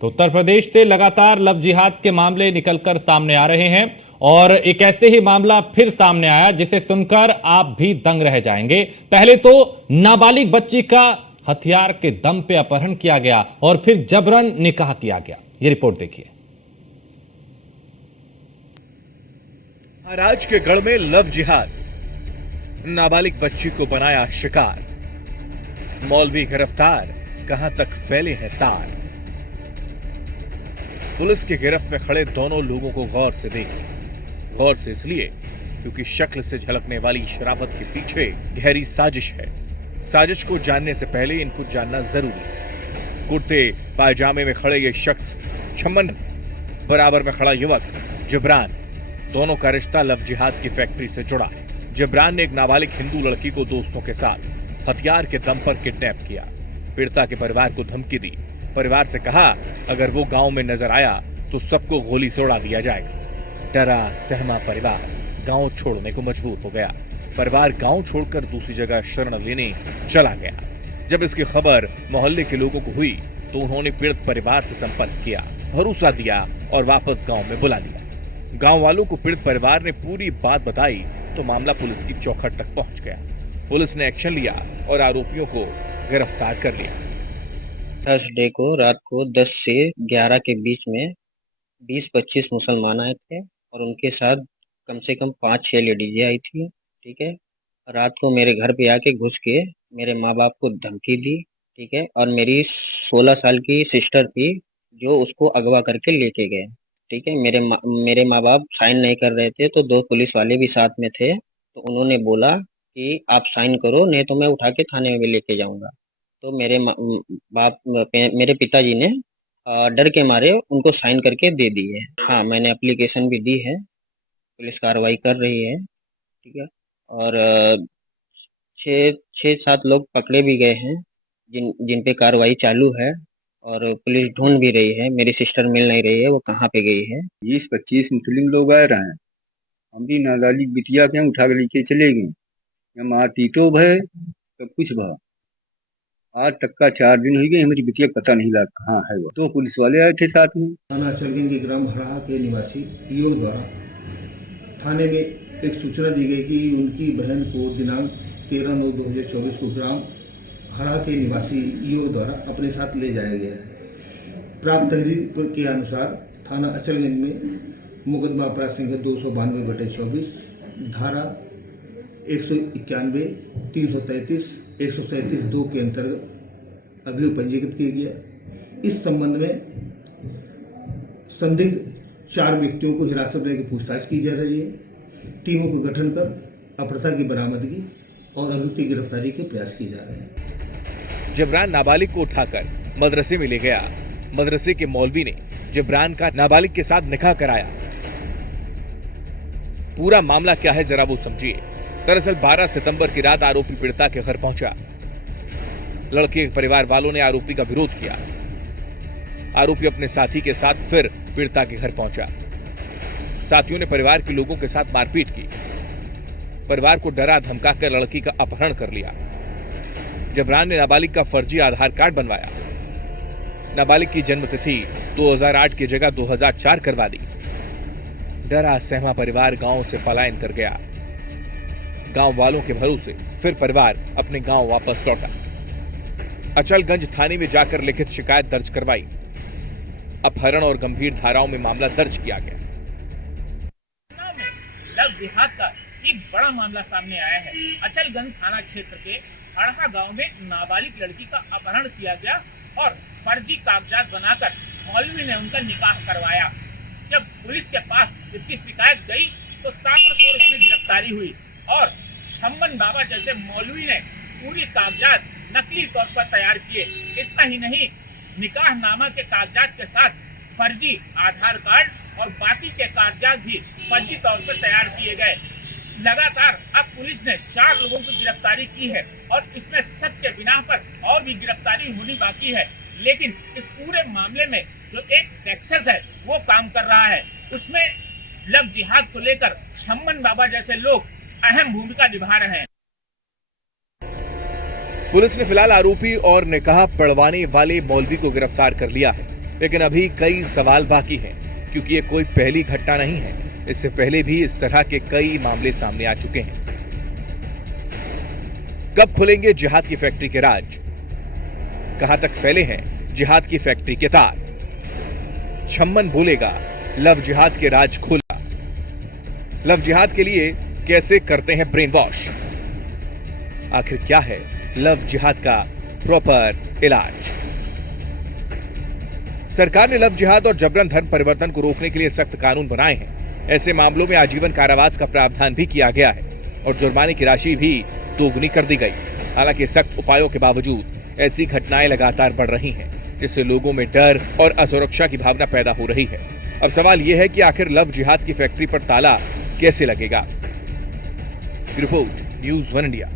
तो उत्तर प्रदेश से लगातार लव जिहाद के मामले निकलकर सामने आ रहे हैं और एक ऐसे ही मामला फिर सामने आया जिसे सुनकर आप भी दंग रह जाएंगे। पहले तो नाबालिग बच्ची का हथियार के दम पे अपहरण किया गया और फिर जबरन निकाह किया गया। ये रिपोर्ट देखिए। महाराज के गढ़ में लव जिहाद, नाबालिग बच्ची को बनाया शिकार, मौलवी गिरफ्तार, कहां तक फैले हैं तार। पुलिस की गिरफ्त में खड़े दोनों लोगों को गौर से देखें। गौर से इसलिए क्योंकि शक्ल से झलकने वाली शराफत के पीछे गहरी साजिश है। साजिश को जानने से पहले इनको जानना जरूरी है। कुर्ते पायजामे में खड़े ये शख्स छम्मन, बराबर में खड़ा युवक जिब्रान, दोनों का रिश्ता लव जिहाद की फैक्ट्री से जुड़ा है। जिब्रान ने एक नाबालिग हिंदू लड़की को दोस्तों के साथ हथियार के दम पर किडनैप किया। पीड़िता के परिवार को धमकी दी। परिवार से कहा अगर वो गांव में नजर आया तो सबको गोली से उड़ा दिया जाएगा। डरा सहमा परिवार गांव छोड़ने को मजबूर हो गया। परिवार गांव छोड़कर दूसरी जगह शरण लेने चला गया। जब इसकी खबर मोहल्ले के लोगों को हुई तो उन्होंने पीड़ित परिवार से संपर्क किया, भरोसा दिया और वापस गांव में बुला लिया। गांव वालों को पीड़ित परिवार ने पूरी बात बताई तो मामला पुलिस की चौखट तक पहुंच गया। पुलिस ने एक्शन लिया और आरोपियों को गिरफ्तार कर लिया। थर्सडे को रात को 10 से 11 के बीच में 20-25 मुसलमान आए थे और उनके साथ कम से कम 5-6 लेडीजें आई थी। ठीक है। रात को मेरे घर पे आके घुस के मेरे माँ बाप को धमकी दी। ठीक है। और मेरी 16 साल की सिस्टर थी जो उसको अगवा करके लेके गए। ठीक है। मेरे माँ बाप साइन नहीं कर रहे थे तो 2 पुलिस वाले भी साथ में थे, तो उन्होंने बोला कि आप साइन करो नहीं तो मैं उठा के थाने में भी लेके जाऊंगा। तो मेरे पिताजी ने डर के मारे उनको साइन करके दे दिए। हाँ, मैंने एप्लीकेशन भी दी है, पुलिस कार्रवाई कर रही है। ठीक है। और 6-7 लोग पकड़े भी गए हैं जिन पे कार्रवाई चालू है और पुलिस ढूंढ भी रही है। मेरी सिस्टर मिल नहीं रही है, वो कहाँ पे गई है। 20-25 मुस्लिम लोग आ रहे हैं। हम भी नाबालिग बिटिया के उठा के लेके चले गए। हमारा टीटो भय सब कुछ भा। आज तक का 4 दिन हो गए, हमारी बिटिया पता नहीं लगा कहाँ है। वो 2 पुलिस वाले आए थे साथ में। थाना अचलगंज के ग्राम हड़हा के निवासी युवक द्वारा थाने में एक सूचना दी गई कि उनकी बहन को दिनांक 13/9/2024 को ग्राम हड़हा के निवासी युवक द्वारा अपने साथ ले जाया गया है। प्राप्त तहरीर के अनुसार थाना अचलगंज में मुकदमा अपराध संख्या 292/24 धारा 191, 333, 137(2) के अंतर्गत अभियोग पंजीकृत किया गया। इस संबंध में संदिग्ध 4 व्यक्तियों को हिरासत में लेकर पूछताछ की जा रही है। टीमों का गठन कर अपहृता की बरामदगी और अभियुक्त की गिरफ्तारी के प्रयास किए जा रहे हैं। जिब्रान नाबालिग को उठाकर मदरसे में ले गया। मदरसे के मौलवी ने जिब्रान का नाबालिग के साथ निकाह कराया। पूरा मामला क्या है जरा वो समझिए। दरअसल 12 सितंबर की रात आरोपी पीड़िता के घर पहुंचा। लड़के के परिवार वालों ने आरोपी का विरोध किया। आरोपी अपने साथी के साथ फिर पीड़िता के घर पहुंचा। साथियों ने परिवार के लोगों के साथ मारपीट की। परिवार को डरा धमकाकर लड़की का अपहरण कर लिया। जिब्रान ने नाबालिग का फर्जी आधार कार्ड बनवाया। नाबालिग की जन्मतिथि 2008 की जगह 2004 करवा दी। डरा सहमा परिवार गांव से पलायन कर गया। गांव वालों के भरोसे फिर परिवार अपने गांव वापस लौटा। अचलगंज थाने में जाकर लिखित शिकायत दर्ज करवाई। अपहरण और गंभीर धाराओं में मामला दर्ज किया गया। लव जिहाद का एक बड़ा मामला सामने आया है। अचलगंज थाना क्षेत्र के हड़हा गांव में नाबालिग लड़की का अपहरण किया गया और फर्जी कागजात बनाकर मौलवी ने उनका निकाह करवाया। जब पुलिस के पास इसकी शिकायत गई तो ताबड़तोड़ इसमें गिरफ्तारी हुई और छम्मन बाबा जैसे मौलवी ने पूरी कागजात नकली तौर पर तैयार किए। इतना ही नहीं, निकाह नामा के कागजात के साथ फर्जी आधार कार्ड और बाकी के कागजात भी फर्जी तौर पर तैयार किए गए। लगातार अब पुलिस ने 4 लोगों की गिरफ्तारी की है और इसमें शक के बिना पर और भी गिरफ्तारी होनी बाकी है। लेकिन इस पूरे मामले में जो एक टेक्सस है वो काम कर रहा है, उसमें लव जिहाद को लेकर छम्मन बाबा जैसे लोग अहम भूमिका निभा रहे हैं। पुलिस ने फिलहाल आरोपी और निकाह पढ़वाने वाले मौलवी को गिरफ्तार कर लिया है। लेकिन अभी कई सवाल बाकी हैं, क्योंकि ये कोई पहली घटना नहीं है। इससे पहले भी इस तरह के कई मामले सामने आ चुके हैं। कब खुलेंगे जिहाद की फैक्ट्री के राज? कहां तक फैले हैं जिहाद की फैक्ट्री के तार? छम्मन बोलेगा, लव जिहाद के राज खुला। लव जिहाद के लिए कैसे करते हैं ब्रेन वॉश? आखिर क्या है लव जिहाद का प्रॉपर इलाज? सरकार ने लव जिहाद और जबरन धर्म परिवर्तन को रोकने के लिए सख्त कानून बनाए हैं। ऐसे मामलों में आजीवन कारावास का प्रावधान भी किया गया है और जुर्माने की राशि भी दोगुनी कर दी गई। हालांकि सख्त उपायों के बावजूद ऐसी घटनाएं लगातार बढ़ रही हैं, जिससे लोगों में डर और असुरक्षा की भावना पैदा हो रही है। अब सवाल यह है कि आखिर लव जिहाद की फैक्ट्री पर ताला कैसे लगेगा? Report news 1 India.